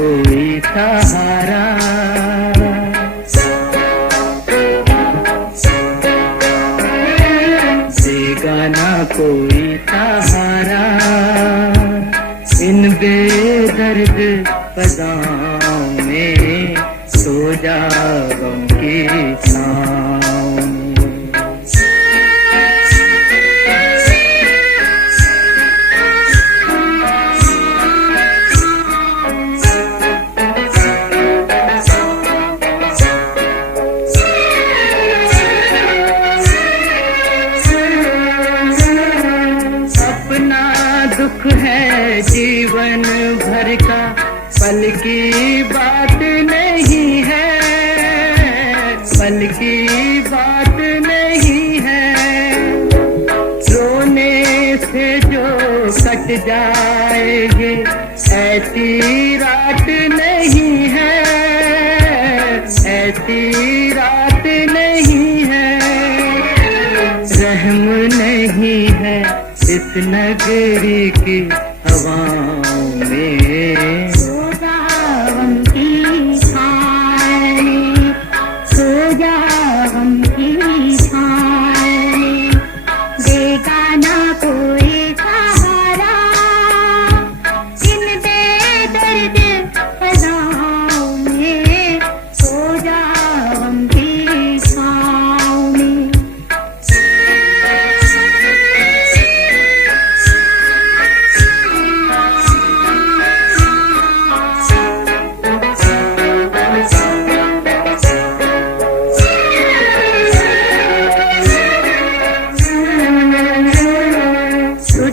कोई सहारा, देगा ना कोई सहारा। इन बेदर्द फ़ज़ाओं में सो जा गम की छाँव में। अपना दुख है जीवन भर का, पल की बात नहीं है, पल की बात नहीं है। रोने से जो कट जाएगी ऐसी रात नहीं है, ऐसी रात नहीं है। रहम नहीं है इस नगरी की हवाओं में, सो जा गम की छाँव में, सो जा गम की छाँव में। देगा ना कोई सहारा, इन बेदर्द फ़ज़ाओं में सो जा गम की छाँव में।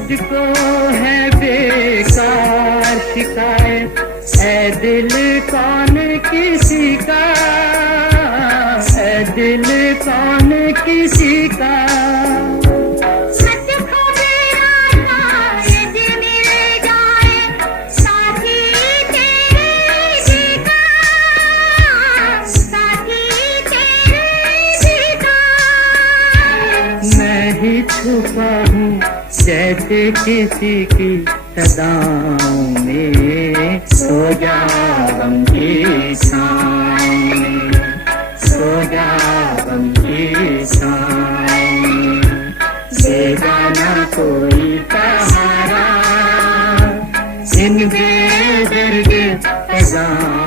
तुझको है बेकार शिकायत, ऐ दिल कौन किसी का, ऐ दिल कौन किसी का। मुझको मेरा शायद मिल जाए साथी तेरे जी का, साथी तेरे जी का। मैं ही छुपा हूँ जैसे किसी की सदाओं में, सो जा गम की छाँव में, सो जा गम की छाँव में। देगा ना कोई सहारा इन बेदर्द फ़ज़ाओं